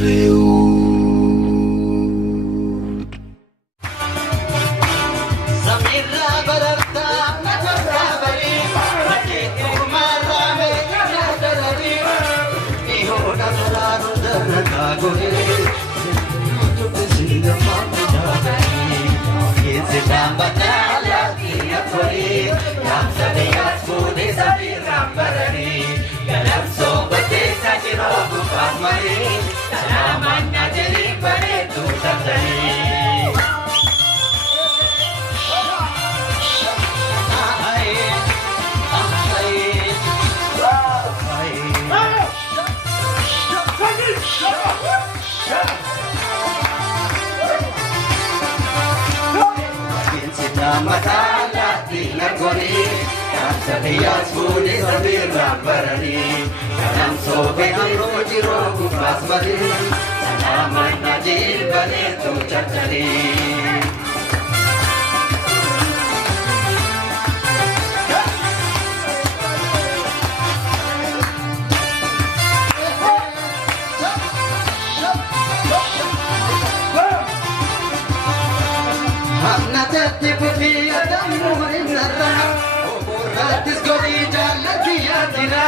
Reud. Samirra barata najarra bari Mati kumara me najarari Iho nazaru darga gore Tutte singa mamma jari Yeze damba nala tiya kori Yam sabiya skune sabira barari Galam sobate sajiro gupamari Salaman najari bare tu tatari Matala tina kori Kapsadiya skudi sabira barani Kalam sobe amro jiro kupas bari Salaman najil bale tu chachari Natati puti adam muhrim narra Oborrat isgori jalla kiya jira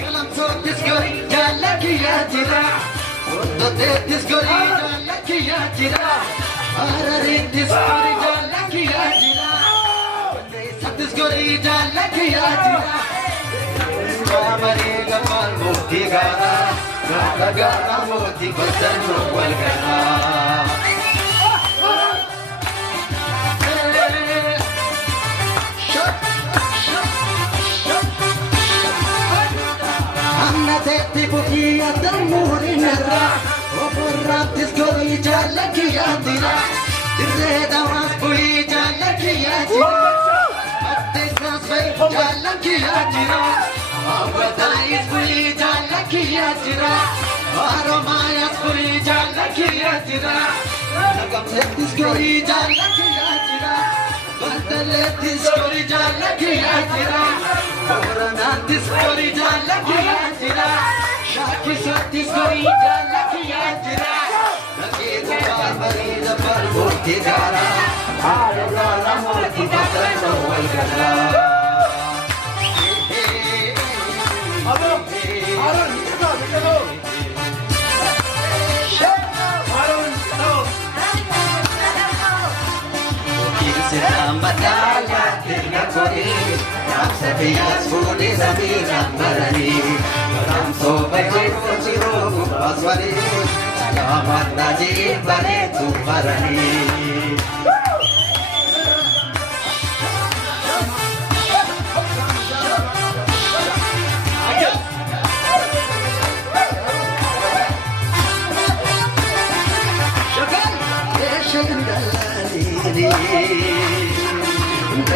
Kalam sot isgori jalla kiya jira Oddotet isgori jalla kiya jira Ararit isgori jalla kiya jira Odesat isgori jalla kiya jira Kamari gamal moti gara Gara gara moti basan wal gara Tetti bukia damuri nera Oborrat isgori jalla kiya dira Dirre dawas bui jalla kiya jira Atte sasvai jalla kiya jira Awada isbui jalla kiya jira Aro mayas bui jalla kiya jira Nagam set isgori jalla kiya jira Bantalet isgori jalla kiya jira Oranat isgori jalla kiya jira Shaki sat isgori jalla kiya jira Nagi dubar marida par murti gara Aro gara murti batan wal gara Matala tina kori Kapsadiya skudi sabira barani Kalam sobe amro jiro kupas bari Salamat najib bare tu barani Shagal, shagal,